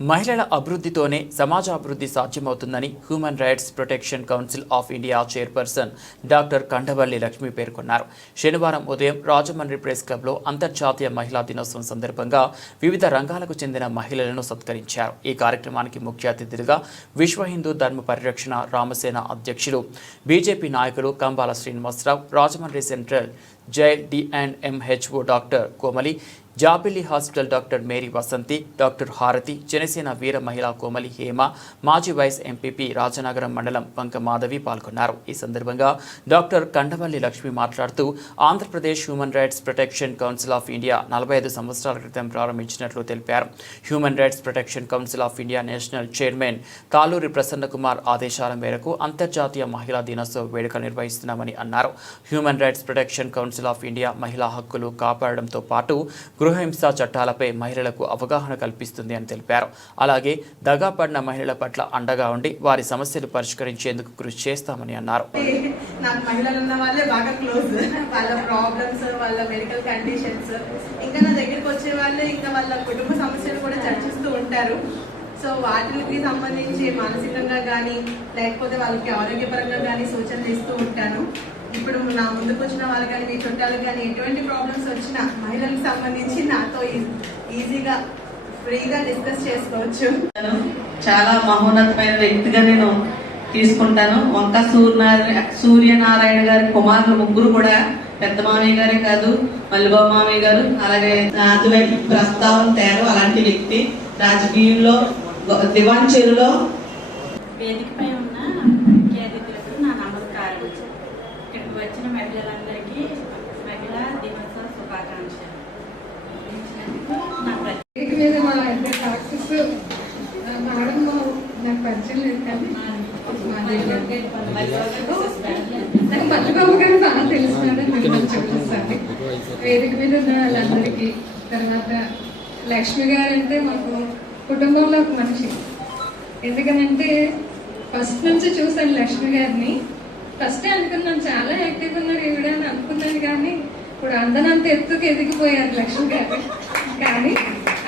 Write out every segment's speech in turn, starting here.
మహిళల అభివృద్ధితోనే సమాజ అభివృద్ధి సాధ్యమవుతుందని human rights protection council of India chairperson doctor Kandavalli Lakshmi పేర్కొన్నారు. శనివారం ఉదయం రాజమండ్రి ప్రెస్ క్లబ్లో అంతర్జాతీయ మహిళా దినోత్సవం సందర్భంగా వివిధ రంగాలకు చెందిన మహిళలను సత్కరించారు. ఈ కార్యక్రమానికి ముఖ్య అతిథులుగా విశ్వ హిందూ ధర్మ పరిరక్షణ రామసేన అధ్యక్షులు బీజేపీ నాయకులు Kambala Srinivasarao, Rajahmundry central jail D&MHO doctor Komali, Jabilli hospital doctor Mary Vasanthi, doctor Harathi, Janasena వీర మహిళా కోమలి హేమ, మాజీ వైస్ ఎంపీపీ రాజనగరం మండలం వంక మాధవి పాల్గొన్నారు. ఈ సందర్భంగా డాక్టర్ కండవల్లి లక్ష్మి మాట్లాడుతూ Andhra Pradesh human rights protection council of India 45 సంవత్సరాల క్రితం ప్రారంభించినట్లు తెలిపారు. Human rights protection council of India national chairman Taluri Prasanna Kumar ఆదేశాల మేరకు అంతర్జాతీయ మహిళా దినోత్సవ వేడుకలు నిర్వహిస్తున్నామని అన్నారు. Human rights protection council of India మహిళా హక్కులు కాపాడడంతో పాటు గృహహింస చట్టాలపై మహిళలకు అవగాహన కల్పిస్తుంది అని తెలిపారు. అలాగే దగాపడిన మహిళల పట్ల అండగా ఉండి వారి సమస్యలు పరిష్కరించేందుకు కృషి చేస్తామని అన్నారు. నాకు మహిళలు ఉన్న వాళ్ళే బాగా క్లోజ్. వాళ్ళ ప్రాబ్లమ్స్, వాళ్ళ మెడికల్ కండిషన్స్, ఇంకా నా దగ్గరికి వచ్చే వాళ్ళు ఇంకా వాళ్ళ కుటుంబ సమస్యలు కూడా చర్చిస్తూ ఉంటారు. సో వాటికి సంబంధించి మానసికంగా కానీ లేకపోతే వాళ్ళకి ఆరోగ్యపరంగా కానీ సూచనలు ఇస్తూ ఉంటాను. ఇప్పుడు నా ముందుకు వచ్చిన వాళ్ళు కానీ మీ చుట్టాలకు కానీ ఎటువంటి ప్రాబ్లమ్స్ వచ్చినా మహిళలకు సంబంధించి నాతో ఈజీగా ఫ్రీగా డిస్కస్ చేసుకోవచ్చు. చాలా మహోన్నతమైన వ్యక్తిగా నేను తీసుకుంటాను. వంక సూర్యనారాయణ గారి కుమారులు ముగ్గురు కూడా పెద్ద మామయ్య గారే కాదు, మల్లిబాబు మామయ్య గారు, అలాగే అటువైపు ప్రస్తావన తేరు అలాంటి వ్యక్తి. రాజకీయంలో దివాన్ చెరులో వేదికపై ఉన్న ముఖ్య అతిథులకు నా నమస్కారం. ఇక్కడికి వచ్చిన మహిళలందరికీ మహిళా దినోత్సవ శుభాకాంక్షలు. మేడం నాకు పరిచయం లేదు కానీ నాకు మల్లిబాబు గారు బాగా తెలుస్తున్నారని మిమ్మల్ని చూపిస్తాను. వేదిక మీద ఉన్న వాళ్ళందరికీ, తర్వాత లక్ష్మి గారు అంటే మాకు కుటుంబంలో ఒక మనిషి. ఎందుకనంటే ఫస్ట్ నుంచి చూసాను లక్ష్మి గారిని. ఫస్టే అనుకున్నాను చాలా యాక్టివ్ ఉన్నారు ఈవిడ అని అనుకున్నాను, కానీ ఇప్పుడు అందనంత ఎత్తుకు ఎదిగిపోయారు లక్ష్మి గారు. కానీ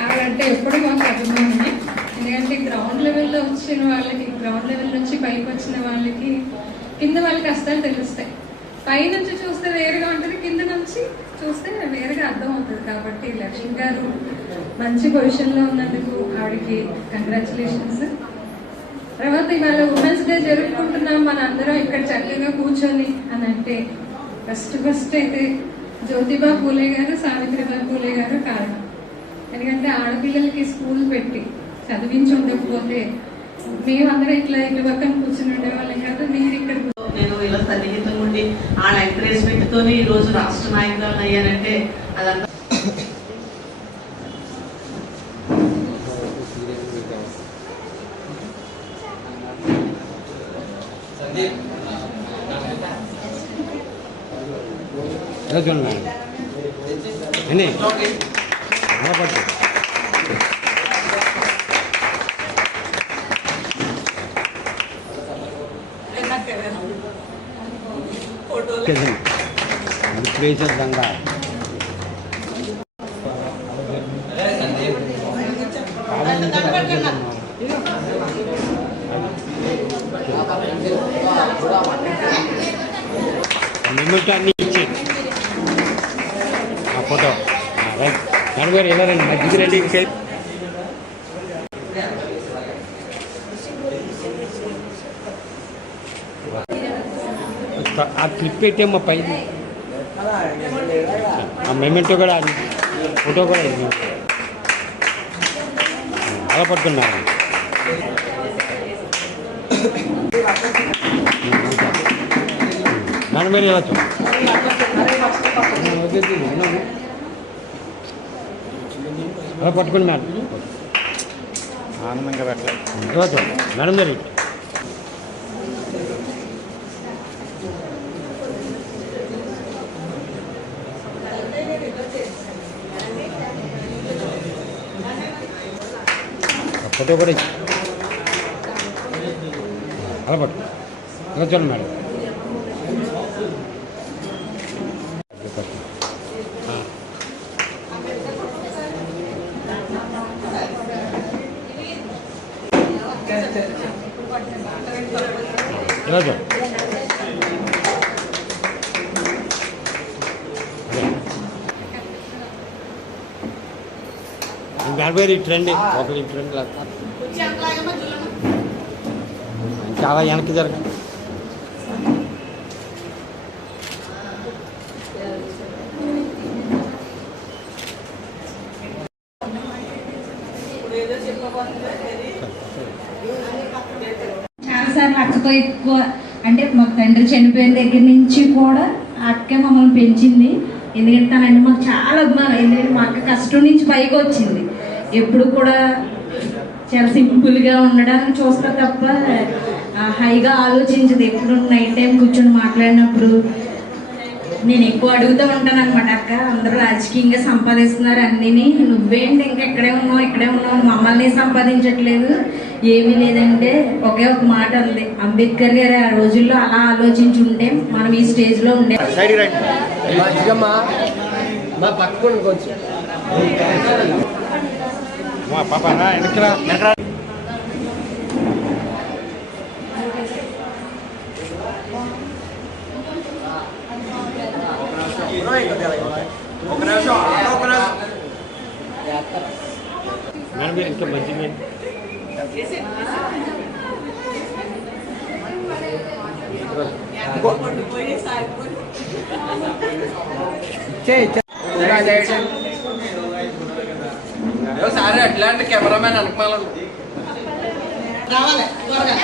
ఆవిడంటే ఎప్పుడు మాకు అభిమానమే. ఎందుకంటే గ్రౌండ్ లెవెల్లో వచ్చిన వాళ్ళకి, గ్రౌండ్ లెవెల్ నుంచి పైకి వచ్చిన వాళ్ళకి కింద వాళ్ళ కష్టాలు తెలుస్తాయి. పై నుంచి చూస్తే వేరుగా ఉంటుంది, కింద నుంచి చూస్తే వేరుగా అర్థం అవుతుంది. కాబట్టి లక్ష్మి గారు మంచి పొజిషన్లో ఉన్నందుకు ఆవిడకి కంగ్రాచులేషన్స్. తర్వాత ఇవాళ ఉమెన్స్ డే జరుపుకుంటున్నాం మన అందరం ఇక్కడ చక్కగా కూర్చొని అని అంటే ఫస్ట్ అయితే జ్యోతిబా పూలే గారు, సావిత్రిబా పూలే గారు కారణం. ఎందుకంటే ఆడపిల్లలకి స్కూల్ పెట్టి చదివించి ఉండకపోతే మేమందరం ఇట్లా పక్కన కూర్చుని ఉండేవాళ్ళం కాదు. మీరు ఇక్కడ నేను ఇలా సన్నిహితం ఉండి ఆ ఎంకరేజ్మెంట్ తోనే ఈ రోజు రాష్ట్ర నాయకురాలు అయ్యానంటే అదంతా ఫోటో నడుగురు ఎవరండి మధ్యకి రెడ్డి ఆ క్లిప్ పెట్టేమ్మా పైన ఆ మెమెంటో కూడా ఫోటో కూడా అలా పడుతున్నారు. మేడం మీరు వెళ్ళచ్చు అలా పట్టుకుని మేడం ఆనందంగా పెట్టలేదు మేడం మీరు ఫోటో కూడా అలా పట్టు అలా చూడండి మేడం. ఇలా చూడండి. బ్యాడ్వేర్ ఇట్రండి ఒకరు ఇట్రండి చాలా వెనక్కి జరగండి. చాలాసార్లు అక్కతో ఎక్కువ అంటే మా తండ్రి చనిపోయిన దగ్గర నుంచి కూడా అక్కే మమ్మల్ని పెంచింది. ఎందుకంటే తనంటే మాకు చాలా అభిమానం. ఎందుకంటే మా అక్క కష్టం నుంచి పైకి వచ్చింది. ఎప్పుడు కూడా చాలా సింపుల్గా ఉండడానికి చూస్తా తప్ప హైగా ఆలోచించదు. ఎప్పుడు నైట్ టైం కూర్చొని మాట్లాడినప్పుడు నేను ఎక్కువ అడుగుతూ ఉంటాను అనమాట. అక్క అందరూ రాజకీయంగా సంపాదిస్తున్నారు అన్నీని, నువ్వేంటి ఇంకా ఇక్కడే ఉన్నావు మమ్మల్ని సంపాదించట్లేదు ఏమీ లేదంటే ఒకే ఒక మాట ఉంది, అంబేద్కర్ గారు ఆ రోజుల్లో అలా ఆలోచించి ఉంటే మనం ఈ స్టేజ్లో ఉండే. మేడం గారు ఇంకా మంచి సార్ అట్లాంటి కెమెరామెన్ అనుకోవాలి రావాలి త్వరగా.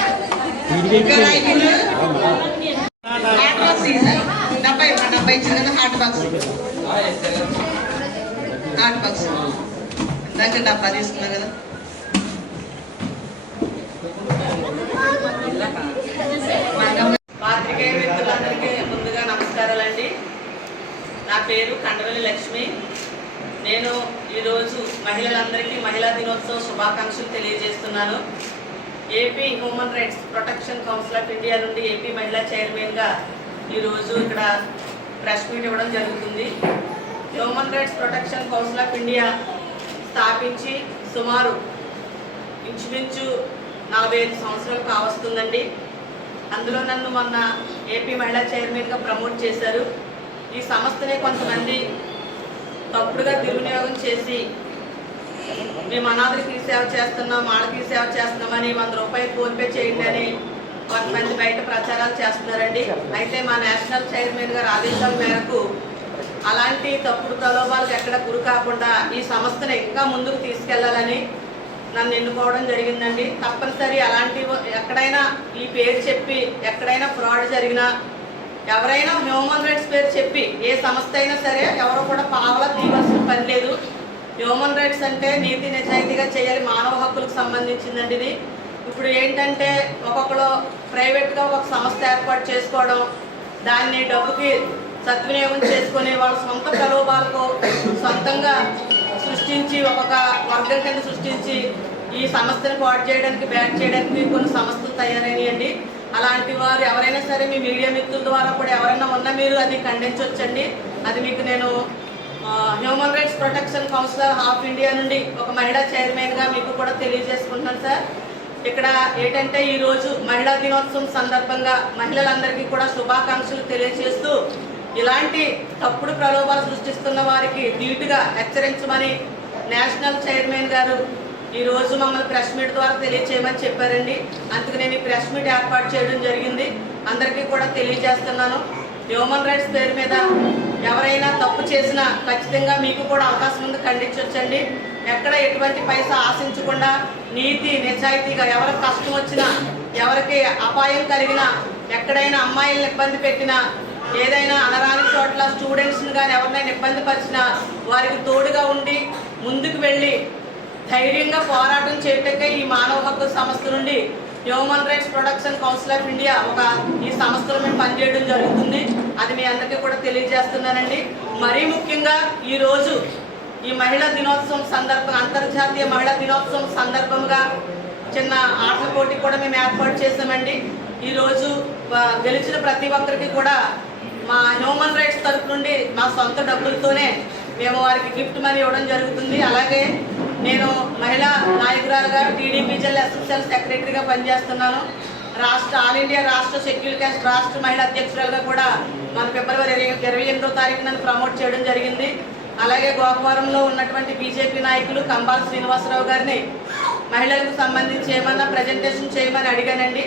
హాట్ బాక్స్ డబ్బా ఇచ్చారు కదా, హాట్ బాక్స్ ఇందాక డబ్బా తీసుకున్నా కదా. పాత్రికేయ మిత్రులందరికీ ముందుగా నమస్కారాలండి. నా పేరు కండవల్లి లక్ష్మి. నేను ఈరోజు మహిళలందరికీ మహిళా దినోత్సవ శుభాకాంక్షలు తెలియజేస్తున్నాను. AP human rights protection council of India నుండి ఏపీ మహిళా చైర్మన్గా ఈరోజు ఇక్కడ ప్రెస్ మీట్ ఇవ్వడం జరుగుతుంది. Human rights protection council of India స్థాపించి సుమారు ఇంచుమించు 45 సంవత్సరాలు కావస్తుందండి. అందులో నన్ను మొన్న ఏపీ మహిళా చైర్మన్గా ప్రమోట్ చేశారు. ఈ సంస్థని కొంతమంది తప్పుడుగా దుర్వినియోగం చేసి మేము అనాథలకి సేవ చేస్తున్నాం, వాళ్ళకి సేవ చేస్తున్నామని 100 రూపాయలు ఫోన్పే చేయండి అని కొంతమంది బయట ప్రచారాలు చేస్తున్నారండి. అయితే మా నేషనల్ చైర్మన్ గారు ఆదేశాల మేరకు అలాంటి తప్పుడు ప్రలోభాలకు ఎక్కడ గురి కాకుండా ఈ సంస్థని ఇంకా ముందుకు తీసుకెళ్లాలని నన్ను ఎన్నుకోవడం జరిగిందండి. తప్పనిసరి అలాంటి ఎక్కడైనా ఈ పేరు చెప్పి ఎక్కడైనా ఫ్రాడ్ జరిగినా, ఎవరైనా హ్యూమన్ రైట్స్ పేరు చెప్పి ఏ సంస్థ అయినా సరే ఎవరు కూడా పావలా తీయవలసిన పని లేదు. హ్యూమన్ రైట్స్ అంటే నీతి నిజాయితీగా చేయాలి, మానవ హక్కులకు సంబంధించిందండి ఇది. ఇప్పుడు ఏంటంటే ఒక్కొక్కరు ప్రైవేట్గా ఒక సంస్థ ఏర్పాటు చేసుకోవడం, దాన్ని డబ్బుకి సద్వినియోగం చేసుకుని వాళ్ళ సొంత ప్రలోభాలకు సొంతంగా సృష్టించి ఒక్కొక్క వర్గం కింద సృష్టించి ఈ సంస్థను పాడు చేయడానికి బ్యాట్ చేయడానికి కొన్ని సంస్థలు తయారయ్యాయండి. అలాంటి వారు ఎవరైనా సరే మీ మీడియా మిత్రుల ద్వారా కూడా ఎవరైనా ఉన్నా మీరు అది ఖండించవచ్చండి. అది మీకు నేను human rights protection council of India నుండి ఒక మహిళా చైర్మన్గా మీకు కూడా తెలియజేసుకుంటున్నాను సార్. ఇక్కడ ఏంటంటే ఈరోజు మహిళా దినోత్సవం సందర్భంగా మహిళలందరికీ కూడా శుభాకాంక్షలు తెలియజేస్తూ ఇలాంటి తప్పుడు ప్రలోభాలు సృష్టిస్తున్న వారికి ధీటుగా హెచ్చరించమని నేషనల్ చైర్మన్ గారు ఈరోజు మమ్మల్ని ప్రెస్ మీట్ ద్వారా తెలియచేయమని చెప్పారండి. అందుకు నేను ఈ ప్రెస్ మీట్ ఏర్పాటు చేయడం జరిగింది. అందరికీ కూడా తెలియజేస్తున్నాను, హ్యూమన్ రైట్స్ పేరు మీద ఎవరైనా తప్పు చేసినా ఖచ్చితంగా మీకు కూడా అవకాశం ఉంది, ఖండించవచ్చండి. ఎక్కడ ఎటువంటి పైసా ఆశించకుండా నీతి నిజాయితీగా ఎవరికి కష్టం వచ్చినా, ఎవరికి అపాయం కలిగినా, ఎక్కడైనా అమ్మాయిలను ఇబ్బంది పెట్టినా, ఏదైనా అనరాని చోట్ల స్టూడెంట్స్ని కానీ ఎవరినైనా ఇబ్బంది పరిచినా వారికి తోడుగా ఉండి ముందుకు వెళ్ళి ధైర్యంగా పోరాటం చేయటకే ఈ మానవ హక్కుల సంస్థ నుండి human rights protection council of India ఈ సంస్థలో మేము పనిచేయడం జరుగుతుంది. అది మీ అందరికీ కూడా తెలియజేస్తున్నానండి. మరీ ముఖ్యంగా ఈరోజు ఈ మహిళా దినోత్సవం సందర్భంగా, అంతర్జాతీయ మహిళా దినోత్సవం సందర్భంగా చిన్న ఆటల పోటీ కూడా మేము ఏర్పాటు చేసామండి. ఈరోజు గెలిచిన ప్రతి ఒక్కరికి కూడా మా హ్యూమన్ రైట్స్ తరఫు నుండి మా సొంత డబ్బులతోనే మేము వారికి గిఫ్ట్ మనీ ఇవ్వడం జరుగుతుంది. అలాగే నేను మహిళా నాయకురాలుగా టీడీపీ జిల్లా ఎస్ఎస్ఎల్ సెక్రటరీగా పనిచేస్తున్నాను. ఆల్ ఇండియా రాష్ట్ర షెడ్యూల్ కాస్ట్ రాష్ట్ర మహిళా అధ్యక్షురాలుగా కూడా మన ఫిబ్రవరి 28వ తారీఖున ప్రమోట్ చేయడం జరిగింది. అలాగే గోకవరంలో ఉన్నటువంటి బీజేపీ నాయకులు కంబాల శ్రీనివాసరావు గారిని మహిళలకు సంబంధించి ఏమన్నా ప్రజెంటేషన్ చేయమని అడిగానండి.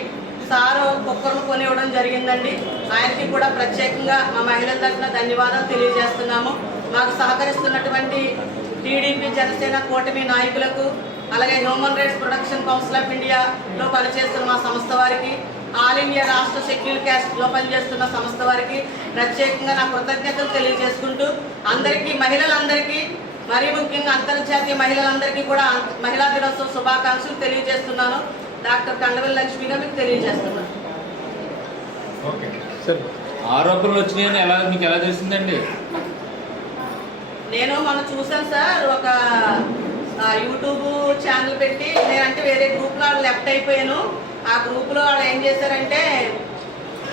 సారు కుక్కర్ను కొనివ్వడం జరిగిందండి. ఆయనకి కూడా ప్రత్యేకంగా మా మహిళల తరఫున ధన్యవాదాలు తెలియజేస్తున్నాము. మాకు సహకరిస్తున్నటువంటి టీడీపీ జనసేన కూటమి నాయకులకు, అలాగే human rights protection council of ఇండియాలో పనిచేస్తున్న మా సంస్థ వారికి, ఆల్ ఇండియా రాష్ట్ర షెడ్యూల్ క్యాస్ట్లో పనిచేస్తున్న సంస్థ వారికి ప్రత్యేకంగా నా కృతజ్ఞతలు తెలియజేసుకుంటూ అందరికీ, మహిళలందరికీ, మరీ ముఖ్యంగా అంతర్జాతీయ మహిళలందరికీ కూడా మహిళా దినోత్సవ శుభాకాంక్షలు తెలియజేస్తున్నాను. డాక్టర్ కండవల్లి లక్ష్మిగా మీకు తెలియజేస్తున్నాను. ఆరోపణలు వచ్చినాయని మీకు ఎలా తెలిసిందండి? నేను మనం చూసాను సార్, ఒక యూట్యూబ్ ఛానల్ పెట్టి నేనంటే వేరే గ్రూప్లో వాళ్ళు లెఫ్ట్ అయిపోయాను. ఆ గ్రూప్లో వాళ్ళు ఏం చేశారంటే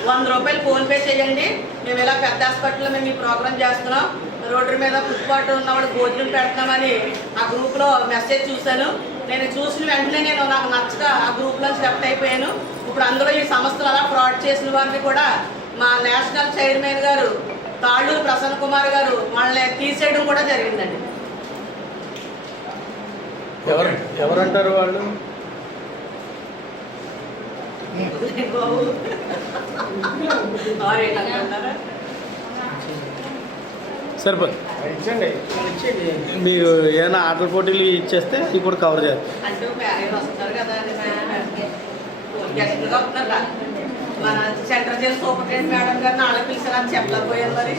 100 రూపాయలు ఫోన్పే చేయండి, మేము ఇలా పెద్ద హాస్పిటల్లో మేము ఈ ప్రోగ్రామ్ చేస్తున్నాం, రోడ్డు మీద ఫుట్పాత్ ఉన్నవాడు భోజనం పెడుతున్నామని ఆ గ్రూప్లో మెసేజ్ చూశాను. నేను చూసిన వెంటనే నాకు నచ్చక ఆ గ్రూప్లో లెఫ్ట్ అయిపోయాను. ఇప్పుడు అందులో ఈ సంస్థలు అలా ఫ్రాడ్ చేసిన వారిని కూడా మా నేషనల్ చైర్మన్ గారు తాళ్ళూరు ప్రసన్న కుమార్ గారు వాళ్ళని తీసేయడం కూడా జరిగిందండి. ఎవరంటారు వాళ్ళు? సరిపోదు, ఇచ్చండి. మీరు ఏమైనా ఆటల పోటీలు ఇచ్చేస్తే ఇవి కూడా కవర్ చేస్తారు. అంటే పేరెంట్ వస్తారు కదా అని గెస్ట్గా వస్తున్నారు. మన సెంట్రల్ జైలు సూపరింటెండెంట్ మేడం గారిని ఆడ పిలిచారని చెప్పలేకపోయాను మరి.